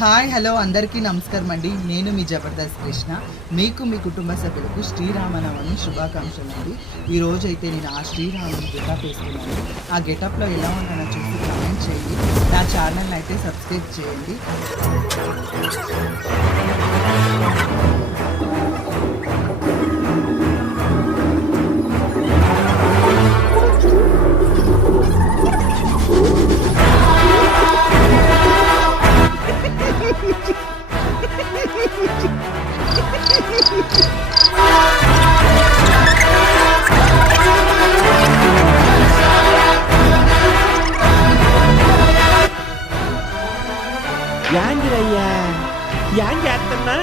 Hi hello అందరికీ నమస్కారం అండి. నేను మీ జబర్దస్త్ కృష్ణ. మీకు మీ కుటుంబ సభ్యులకు శ్రీరామనవమి శుభాకాంక్షలు అండి. ఈరోజు అయితే నేను ఆ శ్రీరాముని గెటప్ వేసుకున్నాను. ఆ గెటప్లో ఎలా ఉన్నానో చూసి కామెంట్ చేయండి. నా ఛానల్ని అయితే సబ్స్క్రైబ్ చేయండి. యాంగిరయ్యా యాంగ్ చేస్తున్నా